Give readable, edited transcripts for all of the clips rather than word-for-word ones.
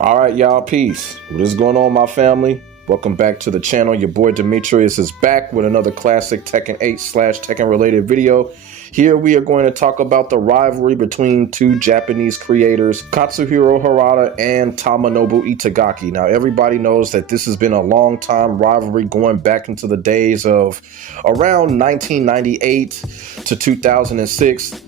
All right, y'all, peace. What is going on, my family? Welcome back to the channel. Your boy Demetrius is back with another classic Tekken 8 / Tekken related video. Here we are going to talk about the rivalry between two Japanese creators, Katsuhiro Harada and Tomonobu Itagaki. Now, everybody knows that this has been a long time rivalry going back into the days of around 1998 to 2006.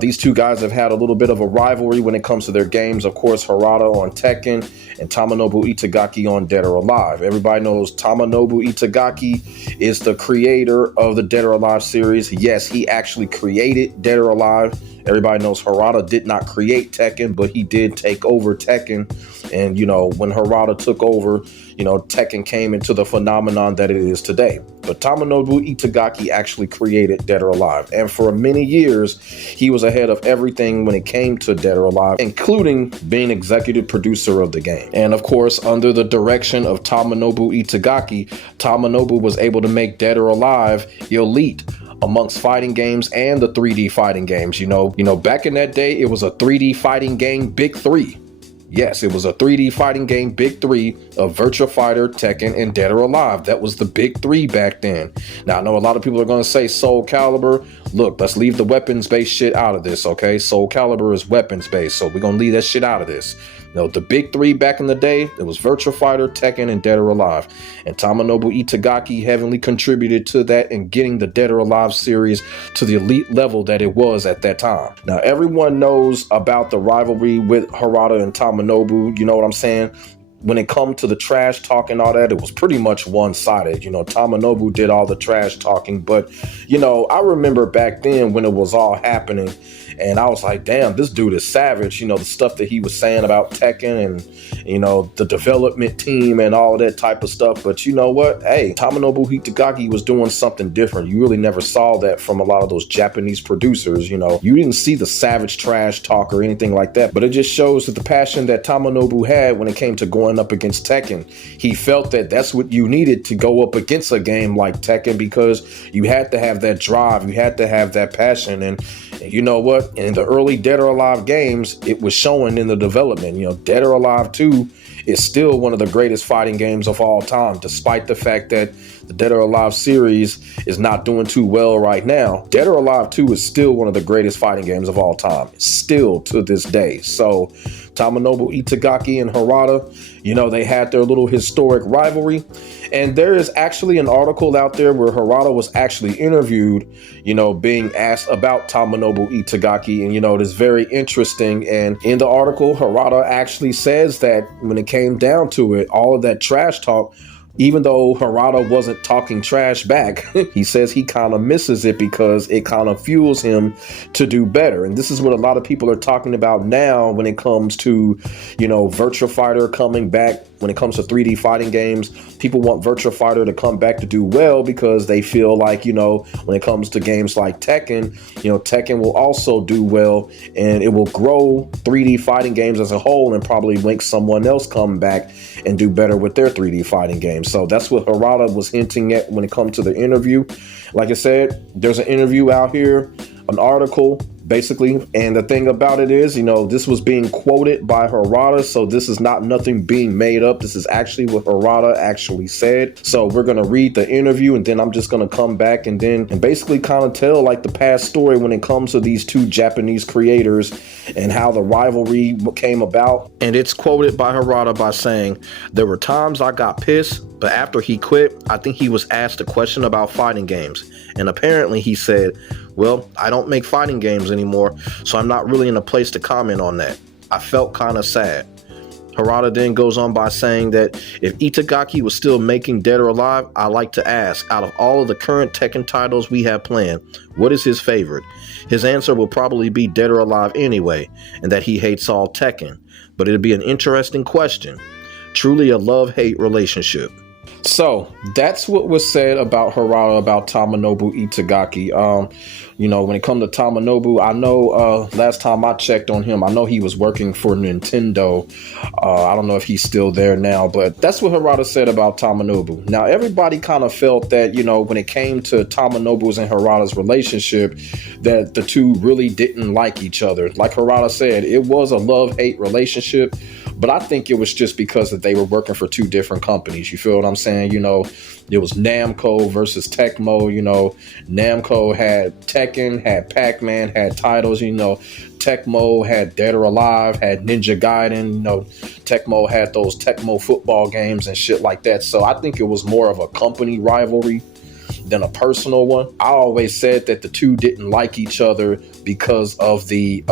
These two guys have had a little bit of a rivalry when it comes to their games. Of course, Harada on Tekken and Tomonobu Itagaki on Dead or Alive. Everybody knows Tomonobu Itagaki is the creator of the Dead or Alive series. Yes, he actually created Dead or Alive. Everybody knows Harada did not create Tekken, but he did take over Tekken. And, you know, when Harada took over, you know, Tekken came into the phenomenon that it is today. But Tomonobu Itagaki actually created Dead or Alive. And for many years, he was ahead of everything when it came to Dead or Alive, including being executive producer of the game. And of course, under the direction of Tomonobu Itagaki, Tomonobu was able to make Dead or Alive elite amongst fighting games and the 3D fighting games. You know, back in that day, it was a 3D fighting game big three. Yes, it was a 3D fighting game big three of Virtua Fighter, Tekken, and Dead or Alive. That was the big three back then. Now, I know a lot of people are going to say Soul Calibur. Look, let's leave the weapons-based shit out of this, okay? Soul Calibur is weapons-based, so we're going to leave that shit out of this. You know, the big three back in the day, it was Virtua Fighter, Tekken, and Dead or Alive. And Tomonobu Itagaki heavily contributed to that and getting the Dead or Alive series to the elite level that it was at that time. Now, everyone knows about the rivalry with Harada and Tomonobu, you know what I'm saying? When it comes to the trash talk and all that, it was pretty much one-sided. You know, Tomonobu did all the trash talking, but, you know, I remember back then when it was all happening, and I was like, damn, this dude is savage. You know, the stuff that he was saying about Tekken and, you know, the development team and all that type of stuff. But you know what? Hey, Tomonobu Itagaki was doing something different. You really never saw that from a lot of those Japanese producers. You know, you didn't see the savage trash talk or anything like that. But it just shows that the passion that Tomonobu had when it came to going up against Tekken. He felt that that's what you needed to go up against a game like Tekken, because you had to have that drive. You had to have that passion. And you know what? In the early Dead or Alive games, it was showing in the development. You know, Dead or Alive 2 is still one of the greatest fighting games of all time, despite the fact that the Dead or Alive series is not doing too well right now. Dead or Alive 2 is still one of the greatest fighting games of all time, still to this day. So Tomonobu Itagaki and Harada, you know, they had their little historic rivalry. And there is actually an article out there where Harada was actually interviewed, you know, being asked about Tomonobu Itagaki. And, you know, it is very interesting. And in the article, Harada actually says that when it came down to it, all of that trash talk, even though Harada wasn't talking trash back, he says he kind of misses it because it kind of fuels him to do better. And this is what a lot of people are talking about now when it comes to, you know, Virtua Fighter coming back. When it comes to 3D fighting games, people want Virtua Fighter to come back to do well because they feel like, you know, when it comes to games like Tekken, you know, Tekken will also do well and it will grow 3D fighting games as a whole and probably make someone else come back and do better with their 3D fighting games. So that's what Harada was hinting at when it comes to the interview. Like I said, there's an interview out here, an article, basically. And the thing about it is, you know, this was being quoted by Harada. So this is not nothing being made up. This is actually what Harada actually said. So we're going to read the interview and then I'm just going to come back and basically kind of tell like the past story when it comes to these two Japanese creators and how the rivalry came about. And it's quoted by Harada by saying, "There were times I got pissed, but after he quit, I think he was asked a question about fighting games. And apparently he said, well, I don't make fighting games anymore, so I'm not really in a place to comment on that. I felt kind of sad." Harada then goes on by saying that if Itagaki was still making Dead or Alive, I like to ask, out of all of the current Tekken titles we have planned, what is his favorite? His answer will probably be Dead or Alive anyway, and that he hates all Tekken. But it'd be an interesting question. Truly a love-hate relationship. So that's what was said about Harada, about Tomonobu Itagaki. You know, when it comes to Tomonobu, I know last time I checked on him, I know he was working for Nintendo. I don't know if he's still there now, but that's what Harada said about Tomonobu. Now, everybody kind of felt that, you know, when it came to Tomonobu's and Harada's relationship, that the two really didn't like each other. Like Harada said, it was a love-hate relationship. But I think it was just because that they were working for two different companies. You feel what I'm saying? You know, it was Namco versus Tecmo. You know, Namco had Tekken, had Pac-Man, had titles. You know, Tecmo had Dead or Alive, had Ninja Gaiden. You know, Tecmo had those Tecmo football games and shit like that. So I think it was more of a company rivalry than a personal one. I always said that the two didn't like each other because of the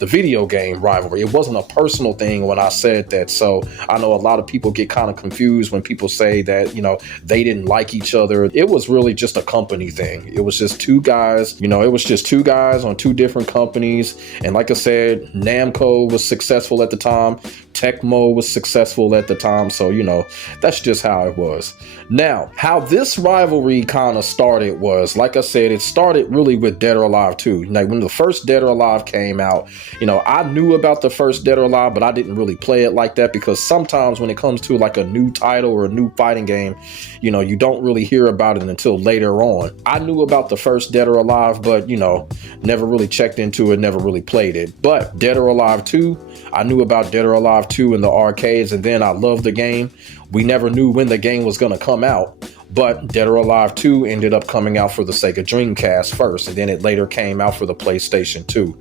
video game rivalry. It wasn't a personal thing when I said that. So I know a lot of people get kind of confused when people say that, you know, they didn't like each other. It was really just a company thing. It was just two guys, you know, it was just two guys on two different companies. And like I said, Namco was successful at the time. Tecmo was successful at the time. So, you know, that's just how it was. Now, how this rivalry kind of started was, like I said, it started really with Dead or Alive 2. Like when the first Dead or Alive came out, you know, I knew about the first Dead or Alive, but I didn't really play it like that because sometimes when it comes to like a new title or a new fighting game, you know, you don't really hear about it until later on. I knew about the first Dead or Alive, but, you know, never really checked into it, never really played it. But Dead or Alive 2, I knew about Dead or Alive 2 in the arcades, and then I loved the game. We never knew when the game was going to come out, but Dead or Alive 2 ended up coming out for the Sega Dreamcast first, and then it later came out for the PlayStation 2.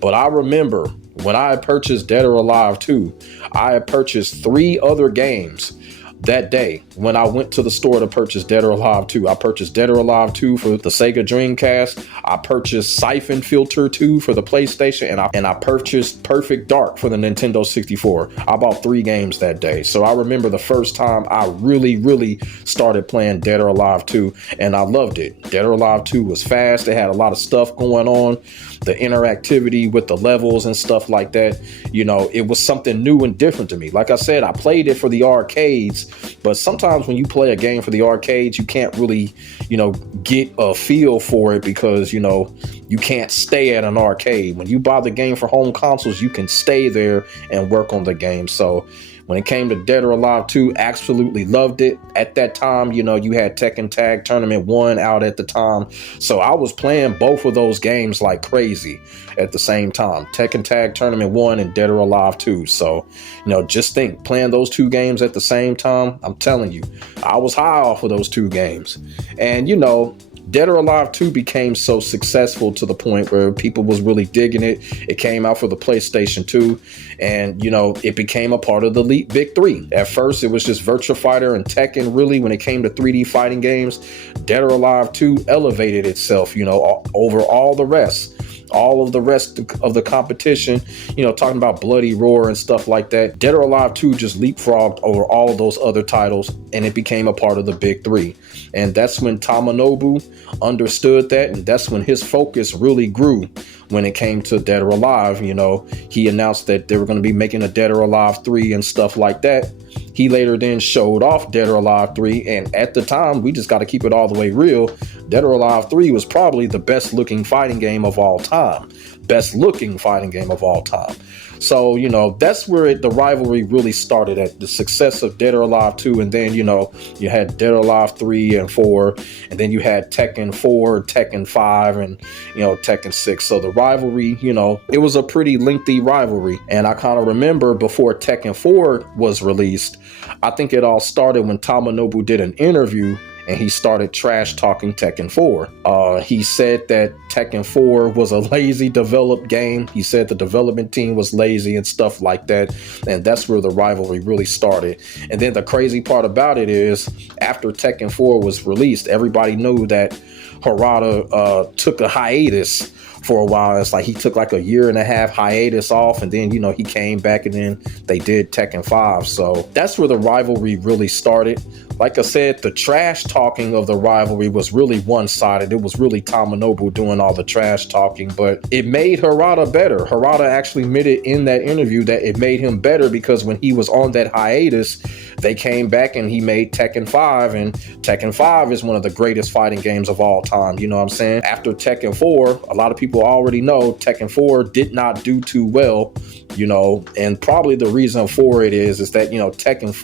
But I remember when I purchased Dead or Alive 2, I had purchased 3 other games that day when I went to the store to purchase Dead or Alive 2. I purchased Dead or Alive 2 for the Sega Dreamcast. I purchased Siphon Filter 2 for the PlayStation, and I purchased Perfect Dark for the Nintendo 64. I bought 3 games that day. So I remember the first time I really started playing Dead or Alive 2, and I loved it. Dead or Alive 2 was fast. It had a lot of stuff going on. The interactivity with the levels and stuff like that, you know, it was something new and different to me. Like I said, I played it for the arcades, but sometimes when you play a game for the arcades, you can't really, you know, get a feel for it because, you know, you can't stay at an arcade. When you buy the game for home consoles, you can stay there and work on the game. So when it came to Dead or Alive 2, absolutely loved it. At that time, you know, you had Tekken Tag Tournament 1 out at the time. So I was playing both of those games like crazy at the same time. Tekken Tag Tournament 1 and Dead or Alive 2. So, you know, just think, playing those 2 games at the same time, I'm telling you, I was high off of those 2 games. And, you know, Dead or Alive 2 became so successful to the point where people was really digging it. It came out for the PlayStation 2, and, you know, it became a part of the big 3. At first, it was just Virtua Fighter and Tekken, really, when it came to 3D fighting games. Dead or Alive 2 elevated itself, you know, over all the rest. All of the rest of the competition, you know, talking about Bloody Roar and stuff like that. Dead or Alive 2 just leapfrogged over all of those other titles, and it became a part of the big 3. And that's when Tomonobu understood that, and that's when his focus really grew when it came to Dead or Alive. You know, he announced that they were going to be making a Dead or Alive 3 and stuff like that. He later then showed off Dead or Alive 3, and at the time, we just got to keep it all the way real, Dead or Alive 3 was probably the best looking fighting game of all time. Best looking fighting game of all time. So, you know, that's where the rivalry really started, at the success of Dead or Alive 2. And then, you know, you had Dead or Alive 3 and 4. And then you had Tekken 4, Tekken 5, and, you know, Tekken 6. So the rivalry, you know, it was a pretty lengthy rivalry. And I kind of remember before Tekken 4 was released, I think it all started when Tomonobu did an interview and he started trash talking Tekken 4. He said that Tekken 4 was a lazy developed game. He said the development team was lazy and stuff like that. And that's where the rivalry really started. And then the crazy part about it is, after Tekken 4 was released, everybody knew that Harada took a hiatus for a while. It's like he took like a 1.5 year hiatus off, and then, you know, he came back, and then they did Tekken 5. So that's where the rivalry really started. Like I said, the trash talking of the rivalry was really one-sided. It was really Tomonobu doing all the trash talking, but it made Harada better. Harada actually admitted in that interview that it made him better, because when he was on that hiatus, they came back and he made Tekken 5, and Tekken 5 is one of the greatest fighting games of all time. You know what I'm saying? After Tekken 4, a lot of people already know Tekken 4 did not do too well, you know, and probably the reason for it is that, you know, Tekken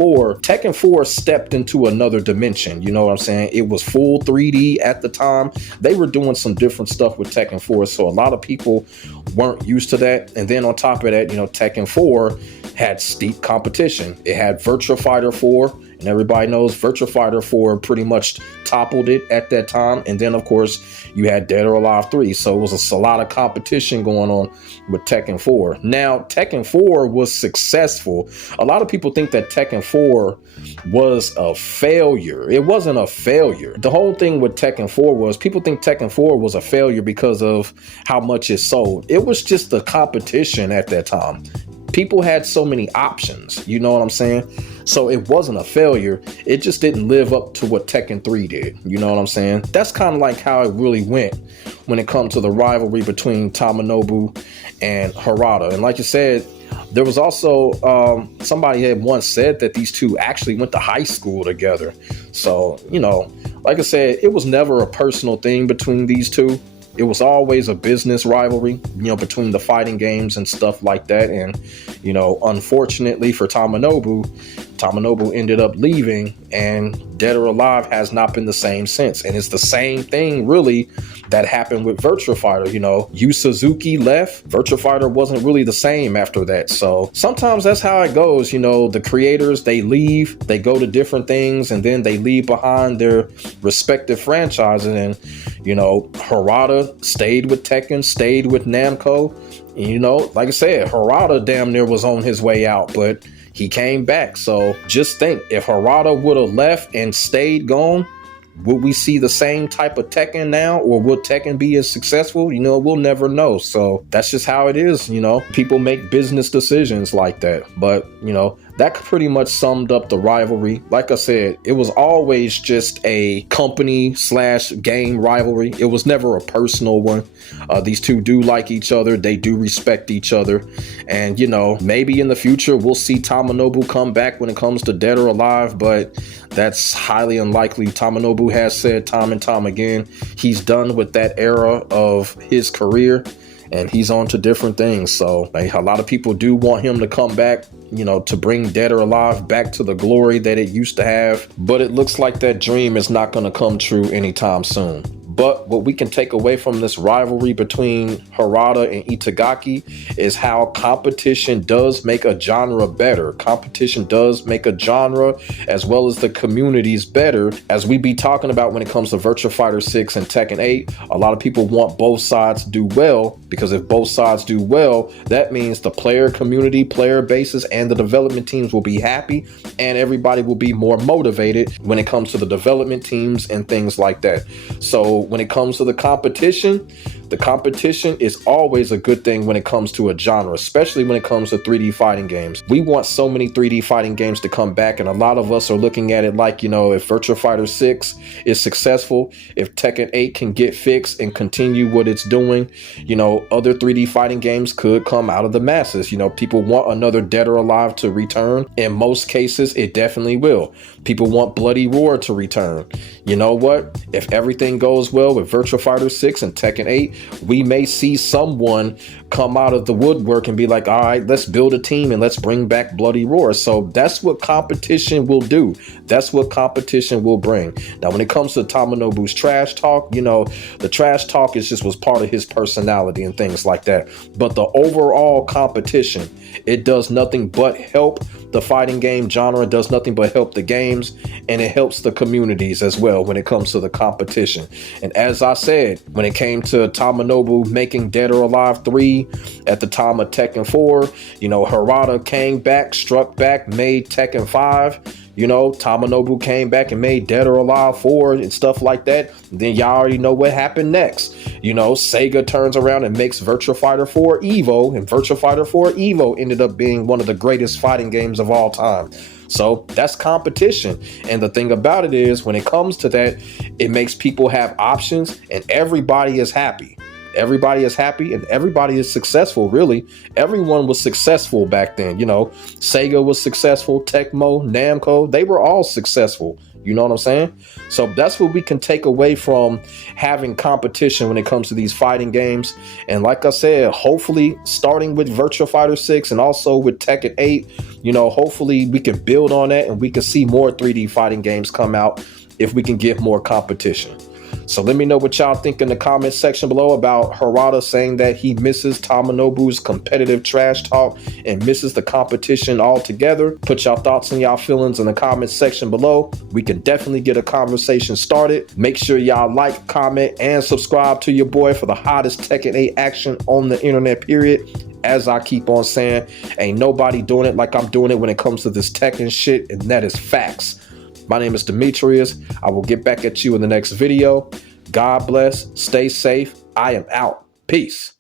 4 stepped into another dimension. You know what I'm saying? It was full 3D at the time. They were doing some different stuff with Tekken 4, so a lot of people weren't used to that. And then on top of that, you know, Tekken 4 had steep competition. It had Virtua Fighter 4, and everybody knows Virtua Fighter 4 pretty much toppled it at that time. And then, of course, you had Dead or Alive 3. So it was a lot of competition going on with Tekken 4. Now, Tekken 4 was successful. A lot of people think that Tekken 4 was a failure. It wasn't a failure. The whole thing with Tekken 4 was people think Tekken 4 was a failure because of how much it sold. It was just the competition at that time. People had so many options, you know what I'm saying? So it wasn't a failure. It just didn't live up to what Tekken 3 did. You know what I'm saying? That's kind of like how it really went when it comes to the rivalry between Tomonobu and Harada. And like you said, there was also somebody had once said that these two actually went to high school together. So, you know, like I said, it was never a personal thing between these two. It was always a business rivalry, you know, between the fighting games and stuff like that. And, you know, unfortunately for Tomonobu ended up leaving, and Dead or Alive has not been the same since. And it's the same thing really that happened with Virtua Fighter. You know, Yu Suzuki left. Virtua Fighter wasn't really the same after that. So sometimes that's how it goes. You know, the creators, they leave, they go to different things, and then they leave behind their respective franchises. And, you know, Harada stayed with Tekken, stayed with Namco. And, you know, like I said, Harada damn near was on his way out, but he came back. So just think, if Harada would have left and stayed gone, would we see the same type of Tekken now, or would Tekken be as successful? You know, we'll never know. So that's just how it is. You know, people make business decisions like that. But, you know, that pretty much summed up the rivalry. Like I said, it was always just a company/game rivalry. It was never a personal one. These two do like each other. They do respect each other. And, you know, maybe in the future we'll see Tomonobu come back when it comes to Dead or Alive, but that's highly unlikely. Tomonobu has said time and time again, he's done with that era of his career, and he's on to different things. So a lot of people do want him to come back, you know, to bring Dead or Alive back to the glory that it used to have. But it looks like that dream is not going to come true anytime soon. But what we can take away from this rivalry between Harada and Itagaki is how competition does make a genre better. Competition does make a genre as well as the communities better, as we be talking about when it comes to Virtua Fighter 6 and Tekken 8. A lot of people want both sides to do well, because if both sides do well, that means the player community, player bases, and the development teams will be happy, and everybody will be more motivated when it comes to the development teams and things like that. So when it comes to the competition is always a good thing when it comes to a genre, especially when it comes to 3D fighting games. We want so many 3D fighting games to come back, and a lot of us are looking at it like, you know, if Virtua Fighter 6 is successful, if Tekken 8 can get fixed and continue what it's doing, you know, other 3D fighting games could come out of the masses. You know, people want another Dead or Alive to return. In most cases, it definitely will. People want Bloody Roar to return. You know what? If everything goes well with Virtua Fighter 6 and Tekken 8, we may see someone come out of the woodwork and be like, all right, let's build a team and let's bring back Bloody Roar. So that's what competition will do. That's what competition will bring. Now, when it comes to Tomonobu's trash talk, you know, the trash talk was part of his personality and things like that. But the overall competition, it does nothing but help the fighting game genre, does nothing but help the games, and it helps the communities as well when it comes to the competition. And as I said, when it came to Tomonobu making Dead or Alive 3 at the time of Tekken 4, you know, Harada came back, struck back, made Tekken 5. You know, Tomonobu came back and made Dead or Alive 4 and stuff like that. Then y'all already know what happened next. You know, Sega turns around and makes Virtua Fighter 4 Evo, and Virtua Fighter 4 Evo ended up being one of the greatest fighting games of all time. So that's competition. And the thing about it is, when it comes to that, it makes people have options and everybody is happy. Everybody is happy and everybody is successful, really. Everyone was successful back then. You know, Sega was successful, Tecmo, Namco, they were all successful. You know what I'm saying? So that's what we can take away from having competition when it comes to these fighting games. And like I said, hopefully starting with Virtua Fighter 6 and also with Tekken 8, you know, hopefully we can build on that and we can see more 3D fighting games come out if we can get more competition. So let me know what y'all think in the comment section below about Harada saying that he misses Tomonobu's competitive trash talk and misses the competition altogether. Put y'all thoughts and y'all feelings in the comment section below. We can definitely get a conversation started. Make sure y'all like, comment, and subscribe to your boy for the hottest Tekken 8 action on the internet, period. As I keep on saying, ain't nobody doing it like I'm doing it when it comes to this Tekken shit, and that is facts. My name is Demetrius. I will get back at you in the next video. God bless. Stay safe. I am out. Peace.